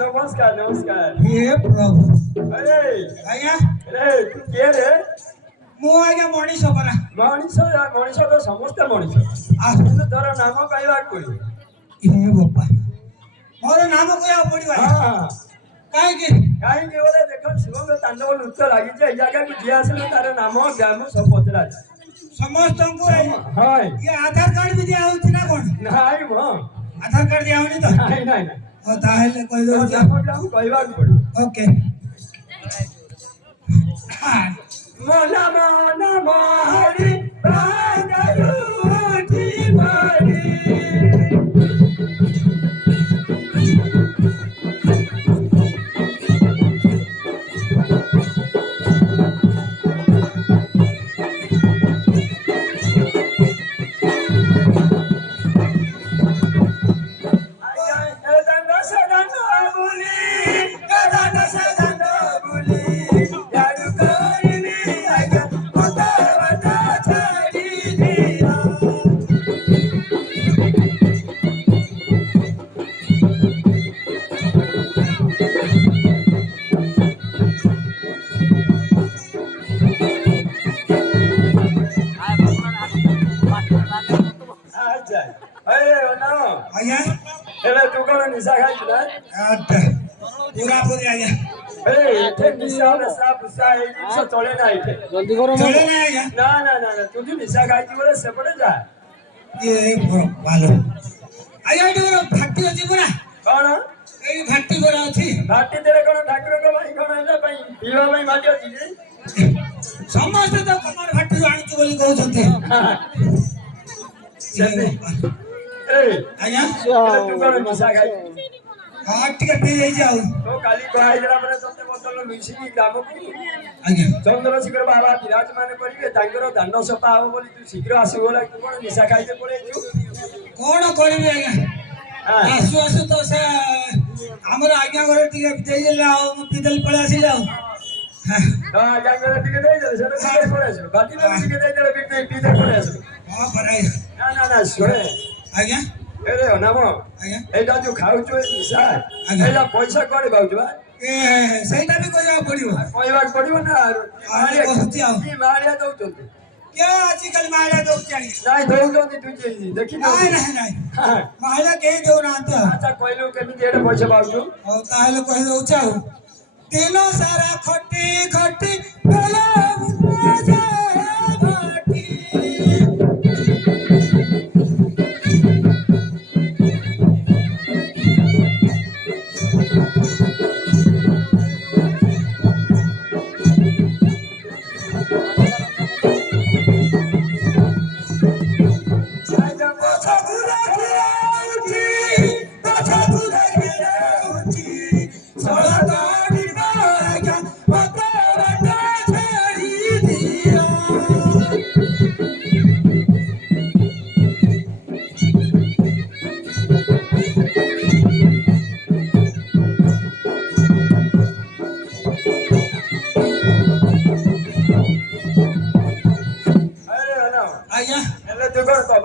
नमस्कार नमस्कार हे प्रभु अरे आज्ञा अरे तू किए रे मु आज्ञा मनीष परा मनीष तो समस्त मनीष आसुन तोर नाम कहवा पड़ी हे बापा मोर नाम कहवा पड़िबा हां काहे के बोले देखो शिवंग तांडव नृत्य लागि जे जगह को जे आसले तार नाम ग्राम सब पचरा समस्त को हां ये आधार कार्ड भी दिया होछि ना कोन नाही मो आधार कार्ड दिया होनी तो नाही नाही ओ ताहेले कहि दो नाम कहवा पड़ी ओके मन मन हरि बागरुठी मारी निशा खाई पूरा पूरी आज्ञा निशा नशा पुसा चले ना जल्दी करो चले ना आज्ञा ना तू निशा खाई बोले सेपटे जा ये भालो आज्ञा एटा फाटी अछि पुरा कौन एई फाटी पुरा अछि फाटी तेरे कोन ठाकुर को भाई कोन एला भाई पीवा भाई माटी अछि जे समस्त तो कमर फाटी आनी छु बोली कहउ छथि ए आज्ञा तू कोन निशा खाई हां ठीक पी जाई जाऊ तो काली कहै जरा माने तते बोतल मिसी ग्राम को आज्ञा चंद्रशेखर बाबा विराजमान करिवे तांकर दान सपा हो बोली तू शीघ्र आसु बोला तू कोन निशा खाइते पड़े छु कोन करबे आज्ञा आसु आसु तो से हमर आज्ञा करे टिके देई देला पिदल पळे आसी जाऊ हां आज्ञा करे टिके देई दे से टिके पळे आसु बाकी तो टिके देई दे बिटे पिदल पळे आसु हां बराई ना सुने आज्ञा एरे नाम आज्ञा एटा जो खाउ छु निशा एटा पैसा कोन बाउजु बा ए सेटा भी कहवा पड़िबो कहवा पड़िबो ना आरे कहती आउ की मारिया दउतोते क्या आजकल मारिया दउचानी नाही दउतोते तुझे देखि नाही मारिया के देउ ना तो अच्छा कहलो केमि एटा पैसा बाउजु ओ ताहले कहि दउ चाउ दिनो सारा खटी खटी भला जा भाटी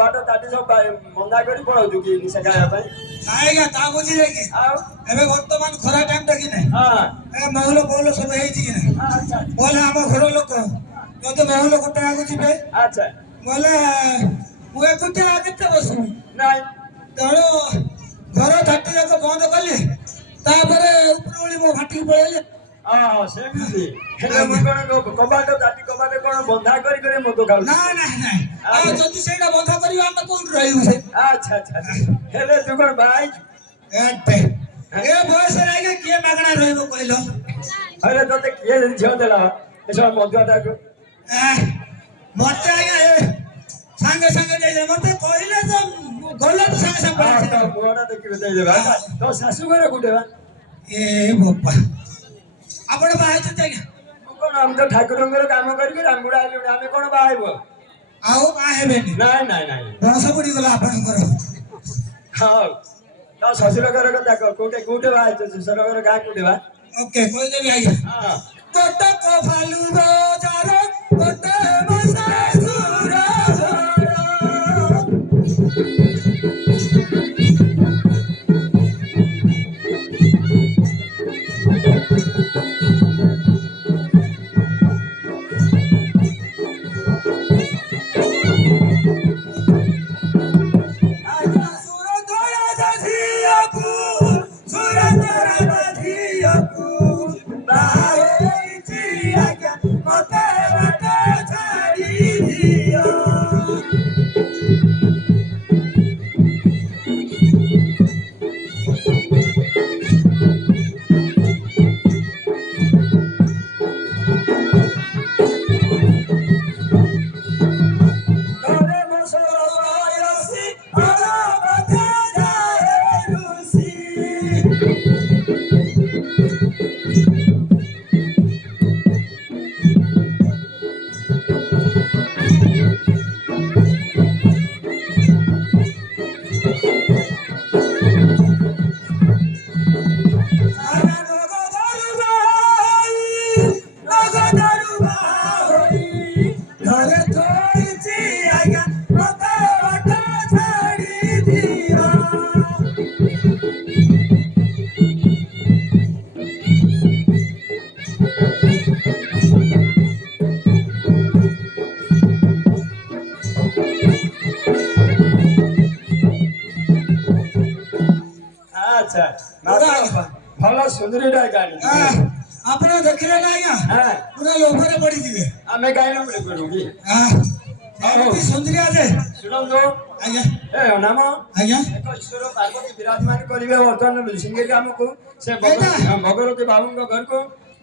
କବାଟ ତାଟି ସବୁ ବନ୍ଧା କରି ପଳାଉଛୁ କି ନିଶା ଖାଇବା ପାଇଁ? ନାଇଁ ଆଜ୍ଞା ତା ବୁଝିଲେ କି ଆଉ ଏବେ ବର୍ତ୍ତମାନ ଖରା ଟାଇମ୍ ଟା କି ନାହିଁ ହଁ ଏ ମହୁଲ ଫହୁଲ ସବୁ ହେଇଛି କି ନାହିଁ ଆଚ୍ଛା ବୋଲେ ଆମ ଘର ଲୋକ ଯଦି ମହୁଲ ଗୋଟାକୁ ଯିବେ ଆଚ୍ଛା ବୋଲେ ମୁଁ ଏକୁଟିଆ କେତେ ବସିବି ନାଇଁ ତେଣୁ ଘର ଝାଟି ଯାକ ବନ୍ଦ କଲି ତାପରେ ଉପର ଓଳି ମୋ ଭାଟିକି ପଳେଇଲେ ହଁ ସେମିତି ହେଲେ ମୁଁ କଣ କବାଟ ତାଟି କବାଟ କଣ ବନ୍ଧା କରି କରି ମଦ ଖାଉଛି? ନା ନାଇଁ ନାଇଁ ଆଉ ଯଦି ସେଇଟା ବନ୍ଧା କରିବ ଆମେ କୋଉଠି ରହିବୁ ସେ ଆଚ୍ଛା ଆଚ୍ଛା ହେଲେ ତୁ କଣ ବାହା ହେଇଛୁ? ଏତେ ଏ ବୟସରେ ଆଜ୍ଞା କିଏ ମାଗଣା ରହିବ କହିଲ ହେଲେ ତତେ କିଏ ଝିଅ ଦେଲା ଏସବୁ ମଦୁଆଟାକୁ? ମତେ ଆଜ୍ଞା ସାଙ୍ଗେ ସାଙ୍ଗେ ଦେଇଦେବେ ମତେ କହିଲେ ତ ଗଲେ ତ ସାଙ୍ଗେ ସାଙ୍ଗେ ଆଉ ତା ପଳେଇ ମୁହଁଟା ଦେଖିବି ଦେଇଦେବା ତୋ ଶାଶୁ ଘର କୋଉଠି ବା? ଏ ବୋପା ଆପଣ ବାହା ହେଇଛନ୍ତି ଆଜ୍ଞା ମୁଁ କଣ ଆମେ ତ ଠାକୁରଙ୍କର କାମ କରିକି ରାମଗୁଡା ଆଇଲୁଣି ଆମେ କଣ ବାହା ହେବୁ? ଆଉ ବାହା ହେବେନି ନାଇଁ ନାଇଁ ନାଇଁ ବୟସ ବୁଡିଗଲା ଆପଣଙ୍କର ହଉ ତୋ ଶ୍ୱଶୁର ଘର କଥା କହ କୋଉଠି କୋଉଠି ବାହା ହେଇଛୁ ଶ୍ୱଶୁର ଘର ଗାଁ କୋଉଠି ବା? ଓକେ କହିଦେବି ଆଜ୍ଞା ହଁ କଟକ ଭାଲୁ ବଜାର ଗୋଟେ ବସେ ସୁର ଆଜ୍ଞା ସୁର ଧରା ଝିଅକୁ ସୁର ଧରା ଝିଅକୁ ବାହା ହେଇଛି ଆଜ୍ଞା ମତେ ବାଟ ଛାଡି ଦିଅ ଘରେ ମସଲା ବୟସୀ ଅର ବତେ ଯାଏ ରୁଷି ଘରେ ଥୋଇଛି ଆଜ୍ଞା ମତେ ବାଟ ଛାଡି ଦିଅ ଆଚ୍ଛା ଭଲ ସୁନ୍ଦରୀଟା ଗାଡ଼ି ଆପଣ ଦେଖିଲେ ନା ଆଜ୍ଞା ହଁ ପୁରା ଲୋଭରେ ପଡିଯିବେ ଆମେ ଗାଇଲୁ ବୋଲି କରୁ କି? ଏମିତି ସୁନ୍ଦରିଆ ଯେ ଶୁଣନ୍ତୁ ଆଜ୍ଞା ଏ ନାମ ଆଜ୍ଞା ଏକ ଈଶ୍ୱର ପାର୍ବତୀ ବିରାଜମାନ କରିବେ ବର୍ତ୍ତମାନ ସିଙ୍ଗେରି ଆମକୁ ସେ ଏଇଟା? ଭଗବତୀ ବାବୁଙ୍କ ଘରକୁ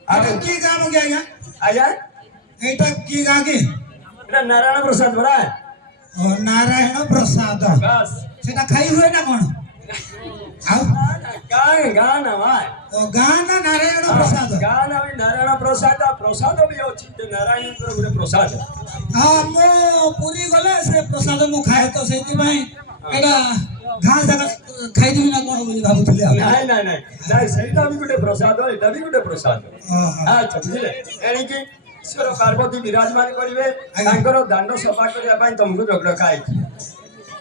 ଆଉ ଏଇଟା କି ଗାଁ କି ଆଜ୍ଞା ଆଜ୍ଞା ଏଇଟା କି ଗାଁ କି ଏଟା ନାରାୟଣ ପ୍ରସାଦ ପରା ଓ ନାରାୟଣ ପ୍ରସାଦ ବାସ୍ ସେଟା ଖାଇ ହୁଏ ନା କଣ ଆଉ ଗାଁ ଗାଁ ନା ଭାଇ ଓ ଗାଁ ନା ନାରାୟଣ ପ୍ରସାଦ ଗାଁ ନା ବି ନାରାୟଣ ପ୍ରସାଦ ପ୍ରସାଦ ବି ଅଛି ନାରାୟଣଙ୍କର ଗୋଟେ ପ୍ରସାଦ ହଁ ମୁଁ ପୁରୀ ଗଲେ ସେ ପ୍ରସାଦ ମୁଁ ଖାଏ ତ ସେଇଥିପାଇଁ ଏଇଟା ଘାସ ଜାଗା ଖାଇଦେବି ନା କଣ ବୋଲି ଭାବୁଥିଲି ଆଉ ନାଇଁ ନାଇଁ ନାଇଁ ନାଇଁ ସେଇଟା ବି ଗୋଟେ ପ୍ରସାଦ ଏଇଟା ବି ଗୋଟେ ପ୍ରସାଦ ଓହୋ। ଆଚ୍ଛା ବୁଝିଲେ ଏଣିକି ଈଶ୍ୱର ପାର୍ବତୀ ବିରାଜମାନ କରିବେ ତାଙ୍କର ଦାଣ୍ଡ ସଫା କରିବା ପାଇଁ ତମକୁ ଡକା ହେଇଛି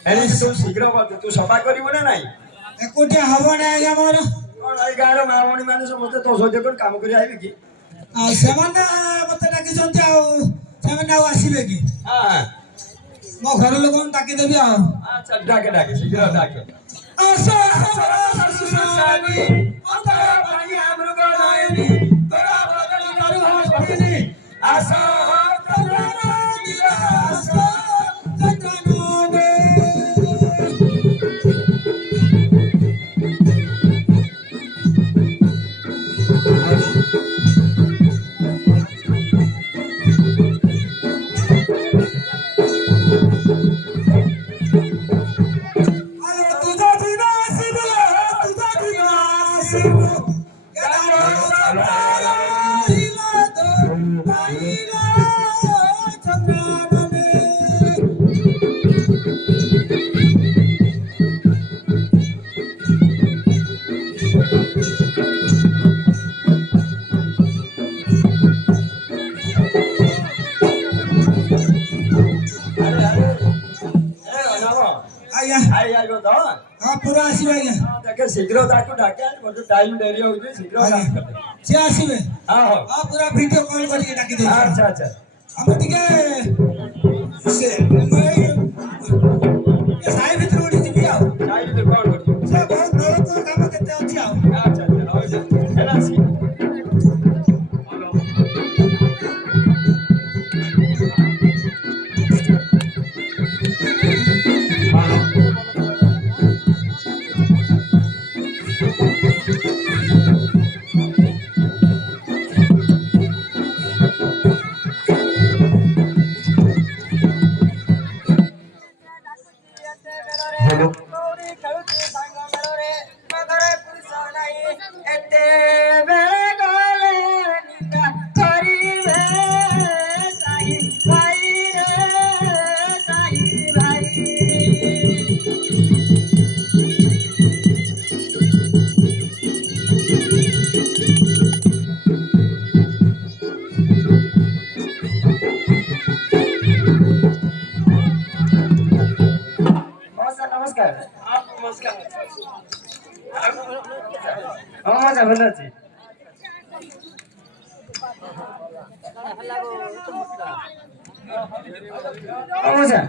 ଏଣିକି ତୁ ଶୀଘ୍ର ତୁ ସଫା କରିବୁ ନା ନାଇଁ ଏକୁଟିଆ ହବ ନା ଆଜ୍ଞା ମୋର କଣ ଏଇ ଗାଁର ମା ଭଉଣୀ ମାନେ ସମସ୍ତେ ତୋ ସହିତ କଣ କାମ କରି ଆଇବେ କି? ଆଉ ସେମାନେ ମତେ ଡାକିଛନ୍ତି ଆଉ ସେମାନେ ଆଉ ଆସିବେ କି ହଁ ମୋ ଘର ଲୋକଙ୍କୁ ଡାକିଦେବି ଆଉ ଆଚ୍ଛା ଡାକେ ଡାକେ ଶୀଘ୍ର ଡାକେ ଆସ ସୁଶାନି ଅନ୍ତର ପାଣିଆ ମୃଗ ନୟନି ତୋରା ବଦଳି କରୁ ହସ୍ତିନି ଆସ ଚନ୍ଦ୍ରନ ନୀଳ ଆସ ଚନ୍ଦ୍ରନ ଆରେ ଆରେ ଏ ନାମ ଆଇବ ତ ହଁ ପୁରା ଆସିବେ ଆଜ୍ଞା ଦେଖେ ଶୀଘ୍ର ତାକୁ ଡାକେ ମୋତେ ଟାଇମ୍ ଡେରି ହଉଛି ଶୀଘ୍ର ଆଜ୍ଞା ଡାକେ। ସେ ଆସିବେ ହଁ ହଉ ହଁ ପୁରା ଭିଡିଓ କଲ୍ କରିକି ଡାକି ଦେଇଛି ଆଚ୍ଛା ଆଚ୍ଛା ଆମେ ଟିକେ ସେ ସାହି ଭିତରୁ ଗୋଟେ ଯିବି ଆଉ ସାଇଡ୍ ତୁ କଣ କରୁଛୁ ସେ ବହୁତ ନଳକୂଅ କାମ କେତେ ଅଛି ଆଉ ଆଚ୍ଛା ଆଚ୍ଛା ହଉ ଯା ହେଲା ଆସି ହ୍ୟାଲୋ मौसा नमस्कार ନମସ୍କାର ହଁ ମଉସା ଭଲ ଅଛି ହଁ ମଉସା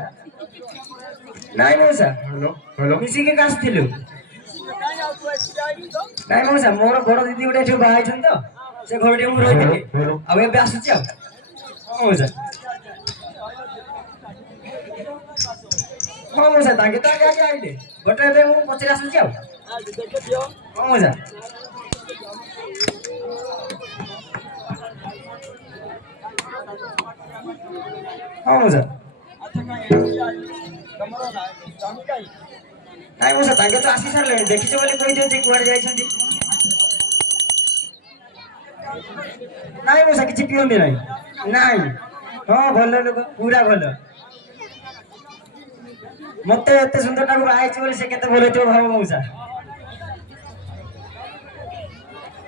ନାଇଁ ମଉସା ହ୍ୟାଲୋ ହ୍ୟାଲୋ ମିଶିକି ଆସିଥିଲୁ ନାଇଁ ମଉସା ମୋର ବଡ ଦିଦି ଗୋଟେ ଏଠି ବାହା ହେଇଛନ୍ତି ତ ସେ ଘରଟି ମୁଁ ରହିଥିଲି ଆଉ ଏବେ ଆସୁଛି ଆଉ ହଁ ମଉସା ହଁ ମଉସା ତାଙ୍କେ ତ ଆଗେ ଆଗେ ଆଇଲେ ଗୋଟେ ଏବେ ମୁଁ ପଛରେ ଆସୁଛି ଆଉ ହଁ ମଉସା ହଁ ମଉସା ନାଇଁ ମଉସା ତାଙ୍କେ ତ ଆସି ସାରିଲେଣି ଦେଖିଛ ବୋଲି କହିଛନ୍ତି କୁଆଡେ ଯାଇଛନ୍ତି ନାଇଁ ମଉସା କିଛି ପିଅନ୍ତି ନାହିଁ ନାଇଁ ହଁ ଭଲ ଲୋକ ପୁରା ଭଲ ମତେ ଏତେ ସୁନ୍ଦର ଟାକୁ ବାହା ହେଇଛି ବୋଲି ସେ କେତେ ଭଲ ହେଇଥିବ ଭାବ ମଉସା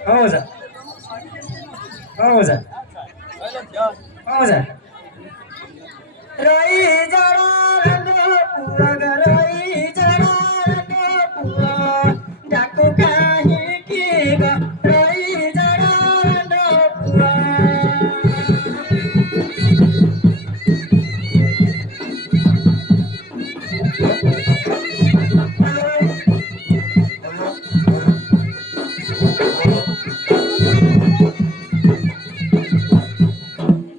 ହଁ ମଉସା ହଁ ମଉସା ହଁ ମଉସା ରଇ ଜଣା ରଙ୍ଗ ପୁଅ ଗ ରଇ ଜଣା ରଙ୍ଗ ପୁଅ ଡାକୁ କାହିଁକି ଗ ରଇ ଜଣା ରଙ୍ଗ ପୁଅ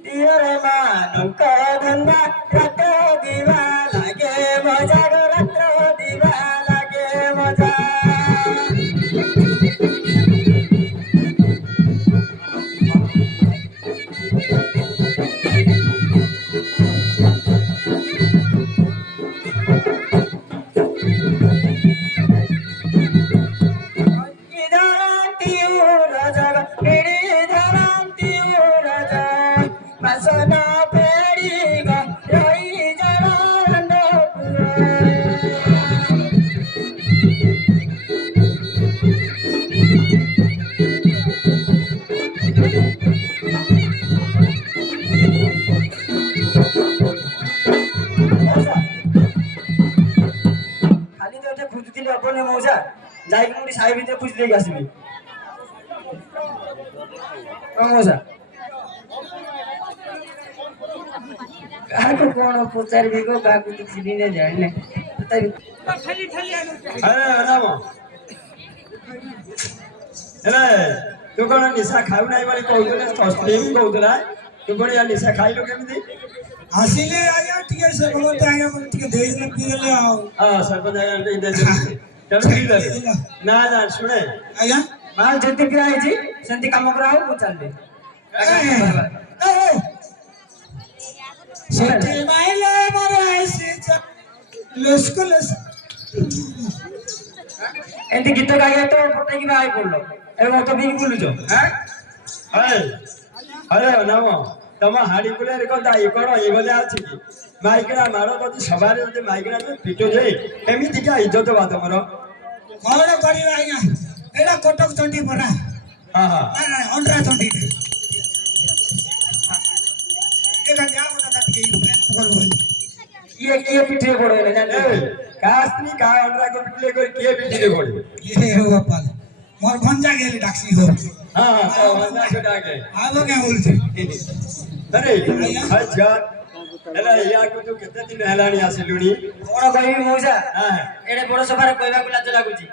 ଦିଅରେ ମାନଙ୍କ ଧନ୍ଦା ରାତ ଦିବା ଲାଗେ ମଜା ଗ ରାତ୍ର ଦିବା ଲାଗେ ମଜା ଧରନ୍ତି ରାଜା ଏଡି ଧରନ୍ତି ରାଜା ବାସନ ପେଡି ଗ ରଇ ଜଣ ଖାଲି ତ ଏଠି ଖୋଜୁଥିଲି ହବନି ମଉସା ଯାଇକି ମୁଁ ସାହି ଭିତରେ ଖୋଜି ଦେଇକି ଆସିବି ହଁ ମଉସା କାହାକୁ କଣ ପଚାରିବି ଗୋ କାହାକୁ ତ ଚିହ୍ନି ଜାଣିନି ତଥାପି ଆରେ ରାମ ହେଲେ ତୁ କଣ ନିଶା ଖାଉ ନାହିଁ ବୋଲି କହୁଥିଲେ ସ୍ତ୍ରୀ ବି କହୁଥିଲା ତୁ କଣ ୟା ନିଶା ଖାଇଲୁ କେମିତି ଆସିଲେ ଆଜ୍ଞା ଟିକେ ସେ ଭଗବତ ଆଜ୍ଞା ମୋତେ ଟିକେ ଦେଇଦେଲେ ପିଇଦେଲେ ଆଉ ସରପଞ୍ଚ ଆଜ୍ଞା ଟିକେ ଦେଇଦେଲି ତେଣୁ ପିଇଦେଲେ ଦେଇଦେଲେ। ନା ନା ଶୁଣେ ଆଜ୍ଞା ମାଲ ଯେମିତି ପିଆ ହେଇଛି ସେମିତି କାମ କରାହବ ମୁଁ ଚାଲିଲି ସେଠି ମାଇଲେ ମୋର ଆଇସି ଲସ୍କ ଲସ୍ ଏମିତି ଗୀତ ଗାଇ ତ ପଟେଇକି ବାହାରି ପଡିଲ ଏବେ ମତ ପିଇକି ବୁଲୁଛ ଆରେ ଆରେ ନାମ ତମ ହାଡି କୁଲେରେ କଥା ଇଏ କଣ ଇଏ ଭଳିଆ ଅଛି କି ମାଇକିଣା ମାଡ଼ ଯଦି ସଭାରେ ଯଦି ମାଇକିଣା ପିଟୁ ଯେ ଏମିତିକା ଇଜ୍ଜତ ବା ତମର କଣ କରିବା ଆଜ୍ଞା ଏଇଟା କଟକ ଚଣ୍ଡୀ ପରା ହଁ ହଁ ଅଣ୍ଡରା ଚଣ୍ଡୀ ଏକା ଯାହା କଥା ଟିକେ ଇଏ କିଏ ପିଠିରେ ପଡେଇଲେ ଜାଣିଛ ଏ କାସ୍ତ୍ରୀ କା ଅଣ୍ଡରାକୁ ପିଟିଲେ କରି କିଏ ପିଟିଲେ ପଡ଼ିବ ଏ ହଉ ବାପା ମୋର ଭଞ୍ଜା ଗେଲି ଡାକ୍ସି ହଉ ହଁ ତ ଭଞ୍ଜା ସେଟା ଆଗେ ଆଉ କେଁ ବୋଲୁଛି ଆରେ ଆଚ୍ଛା ହେଲେ ୟାକୁ ତୁ କେତେ ଦିନ ହେଲାଣି ଆସିଲୁଣି କଣ କହିବି ମଉସା ହଁ ଏଡେ ବଡ ସଭାରେ କହିବାକୁ ଲାଜ ଲାଗୁଛି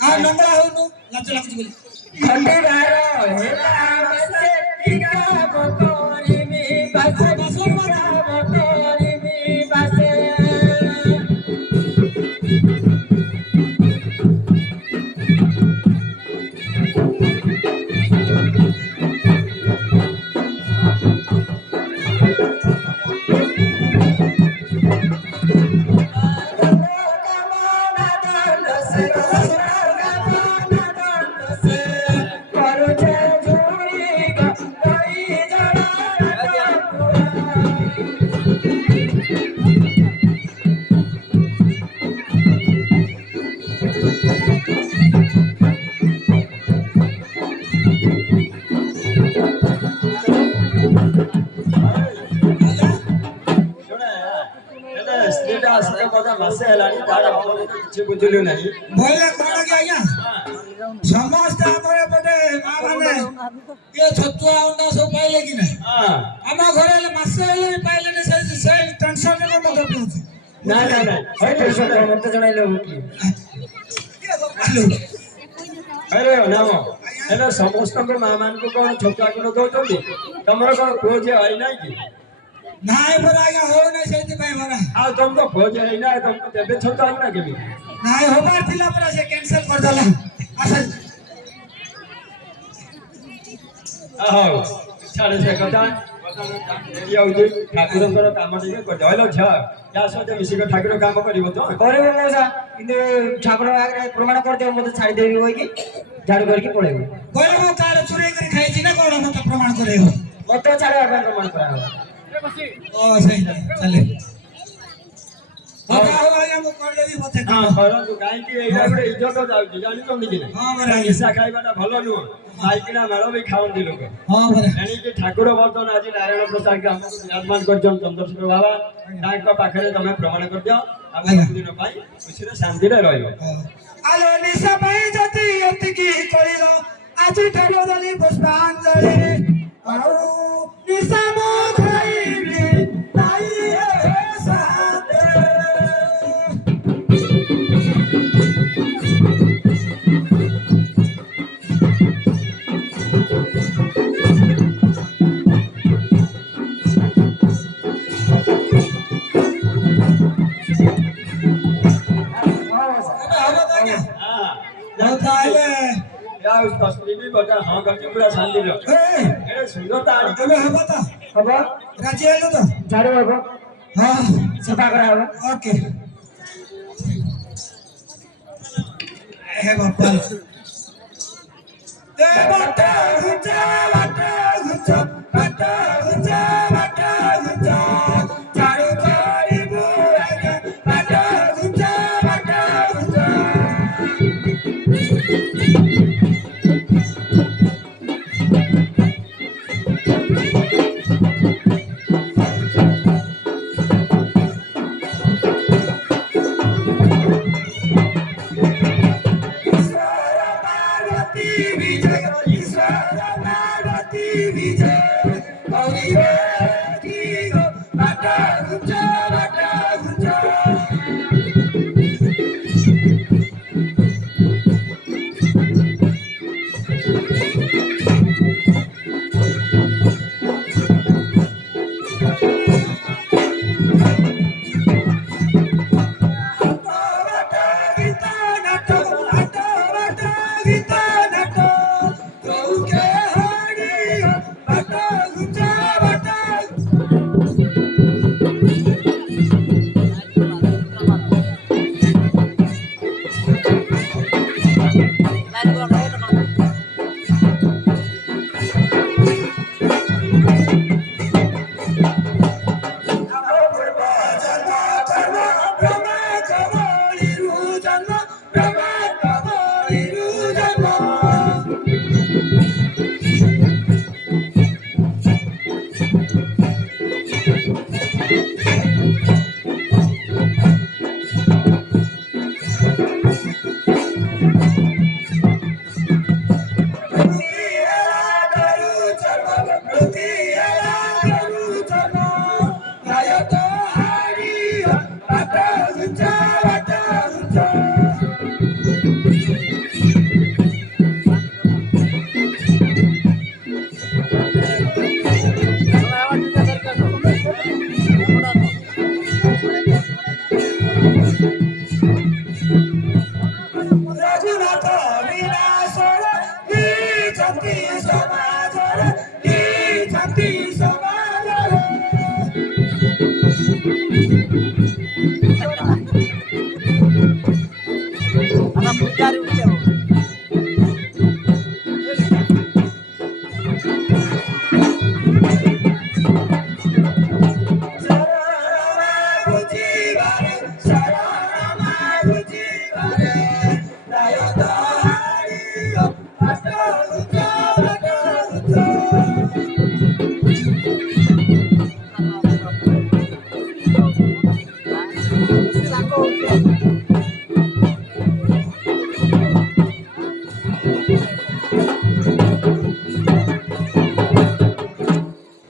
ଆଉ ନଙ୍ଗଳା ହଉନୁ ଲାଜ ଲାଗୁଛି ବୋଲି ଖଣ୍ଡିବାର ହେଲା ବାସେ ଟିକା କରିମି ବାସେ କରିମି ବାସେ ଶୁଣେ ହେଲେ ସ୍ତ୍ରୀଟା ଆସିଲେ ବୋଧେ ମାସେ ହେଲାଣି ତାର ଭଲ ମନ୍ଦ କିଛି ବୁଝିଲୁ ନାହିଁ ବୋଇଲେ କଣ କି ଆଜ୍ଞା ସମସ୍ତେ ଆମର ଏପଟେ ମା ମାନେ ଇଏ ଛତୁଆ ଅଣ୍ଡା ସବୁ ପାଇଲେ କି ନାହିଁ ହଁ ଆମ ଘରେ ହେଲେ ମାସେ ହେଲେ ବି ପାଇଲେନି ସେ ଟେନସନରେ ମତେ ପକଉଛି ନାଇଁ ନାଇଁ ନାଇଁ ହଇରେ ଶୁଣେ ମତେ ଜଣାଇଲେ ହବ କି ହଇରେ ନାମ ହେଲେ ସମସ୍ତଙ୍କ ମା ମାନଙ୍କୁ କଣ ଛତୁଆ ଗୁଣ ଦଉଛନ୍ତି ତମର କଣ ପୁଅ ଝିଅ ହେଇନାହିଁ କି ନାଇଁ ପରା ଆଜ୍ଞା ହଉନାହିଁ ସେଇଥିପାଇଁ ପରା ଆଉ ତମ ତ ପୁଅ ଝିଅ ହେଇନା ତମକୁ ଦେବେ ଛତୁଆ ଗୁଣ କେମିତି ନାଇଁ ହବାର ଥିଲା ପରା ସେ କ୍ୟାନସେଲ କରିଦେଲା ଆଚ୍ଛା ହଉ ଛାଡେ ସେ କଥା ହଉଛି ଠାକୁରଙ୍କର କାମ ଟିକେ କରିଦିଅ ହଇଲ ଝିଅ ୟା ସହିତ ମିଶିକି ଠାକୁର କାମ କରିବ ତ କରିବ ମଉସା କିନ୍ତୁ ଠାକୁର ଆଗରେ ପ୍ରମାଣ କରିଦେବ ମତେ ଛାଡ଼ିଦେବି କହିକି ଝାଡୁ କରିକି ପଳେଇବି କହିଲେ ମୁଁ କାର୍ଡ ଚୁରେଇ କରି ଖାଇଛି ନା କଣ ମତେ ପ୍ରମାଣ କରେଇବ ମତେ ଛାଡ଼ିବା ପାଇଁ ପ୍ରମାଣ କରାହବ ଓ ସେଇଟା ଚାଲେ ହଉ ଆଜ୍ଞା ମୁଁ କରିଦେବି ମତେ ହଁ କରନ୍ତୁ କାହିଁକି ଏଇଟା ଗୋଟେ ଇଜ୍ଜତ ଯାଉଛି ଜାଣିଛନ୍ତି କି ହଁ ପରା ଆଜ୍ଞା ନିଶା ଖାଇବାଟା ଭଲ ନୁହଁ ମାଇକିନା ମେଳ ବି ଖାଆନ୍ତି ଲୋକ ହଁ ପରା ଏଣିକି ଠାକୁର ବର୍ତ୍ତମାନ ଆଜି ନାରାୟଣ ପ୍ରସାଦ ଆମକୁ ବିରାଜମାନ କରିଛନ୍ତି ଚନ୍ଦ୍ରଶେଖର ବାବା ତାଙ୍କ ପାଖରେ ତମେ ପ୍ରମାଣ କରିଦିଅ ଆମେ ସବୁଦିନ ପାଇଁ ଖୁସିରେ ଶାନ୍ତିରେ ରହିବ ଆଲୋ ନିଶା ପାଇଁ ଯଦି ଏତିକି କରିଲ ଆଜି ଠାରୁ ଦେଲି ପୁଷ୍ପାଞ୍ଜଳି ଆଉ ନିଶା ମୁଁ ଖାଇବି ନାଇଁ ଏ ସାଥେ ହଉ ତାହେଲେ ସ୍ତ୍ରୀ ବି ହଁ କରିଛି ପୁରା ଶାନ୍ତିର ଏଇଟା ସୁନ୍ଦରତା ଏବେ ହବ ତ ହବ ରାଜି ହେଲୁ ତ ଝାଡୁ ହବ ହଁ ସଫା କରାହବ ଓକେ ହେ ବାପା ଏ ବାଟ ଘୁଞ୍ଚା ଚାରୁ କରିବୁ ଆଜ୍ଞା ବାଟ ଘୁଞ୍ଚା ଈଶ୍ୱର ପାର୍ବତୀ ବିଜୟ କରିବେ କି ଗୋ ବାଟ ଘୁଞ୍ଚା